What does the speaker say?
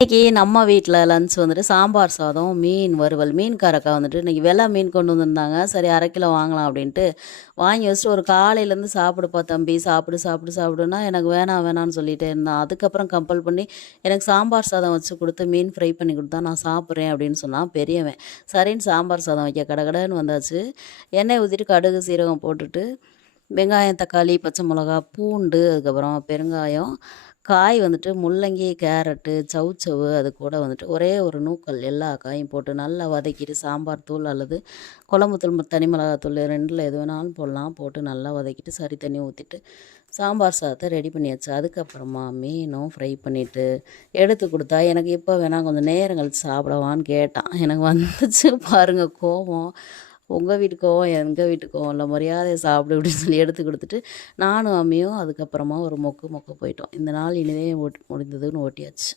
இன்னைக்கு நம்ம வீட்டில் லஞ்ச் வந்துட்டு சாம்பார் சாதம், மீன் வறுவல். மீன்காரக்கா வந்துட்டு இன்னைக்கு வெலை மீன் கொண்டு வந்திருந்தாங்க. சரி 1/2 கிலோ வாங்கலாம் அப்படின்ட்டு வாங்கி வச்சுட்டு ஒரு காலையிலேருந்து சாப்பிடுப்பா தம்பி, சாப்பிடு சாப்பிடு சாப்பிடுன்னா எனக்கு வேணாம் வேணான்னு சொல்லிட்டே இருந்தான். அதுக்கப்புறம் கம்பல் பண்ணி எனக்கு சாம்பார் சாதம் வச்சு கொடுத்து மீன் ஃப்ரை பண்ணி கொடுத்தா நான் சாப்பிட்றேன் அப்படின்னு சொன்னான் பெரியவன். சரின்னு சாம்பார் சாதம் வைக்க கடகடன்னு வந்தாச்சு. எண்ணெய் ஊற்றிட்டு கடுகு சீரகம் போட்டுட்டு வெங்காயம், தக்காளி, பச்சை மிளகா, பூண்டு, அதுக்கப்புறம் பெருங்காயம், காய் வந்துட்டு முள்ளங்கி, கேரட்டு, சௌசௌவு, அது கூட வந்துட்டு ஒரே ஒரு நூக்கல் எல்லா காயும் போட்டு நல்லா வதக்கிட்டு சாம்பார் தூள் அல்லது குழம்பு தூள், தனி மிளகாத்தூள் 2ல் எது வேணாலும் போடலாம். போட்டு நல்லா வதக்கிட்டு சரி தண்ணி ஊற்றிட்டு சாம்பார் சாதத்தை ரெடி பண்ணியாச்சு. அதுக்கப்புறமா மீனும் ஃப்ரை பண்ணிவிட்டு எடுத்து கொடுத்தா எனக்கு எப்போ வேணால் கொஞ்சம் நேரம் கழிச்சு சாப்பிடவான்னு கேட்டான். எனக்கு வந்துச்சு பாருங்கள் கோபம். உங்கள் வீட்டுக்கோ எங்கள் வீட்டுக்கோ இல்லை மரியாதையை சாப்பிடு அப்படின்னு சொல்லி எடுத்து கொடுத்துட்டு நானும் அம்மியும் அதுக்கப்புறமா ஒரு மொக்கு மொக்க போயிட்டோம். இந்த நாள் இனிதே முடிந்ததுன்னு ஓட்டியாச்சு.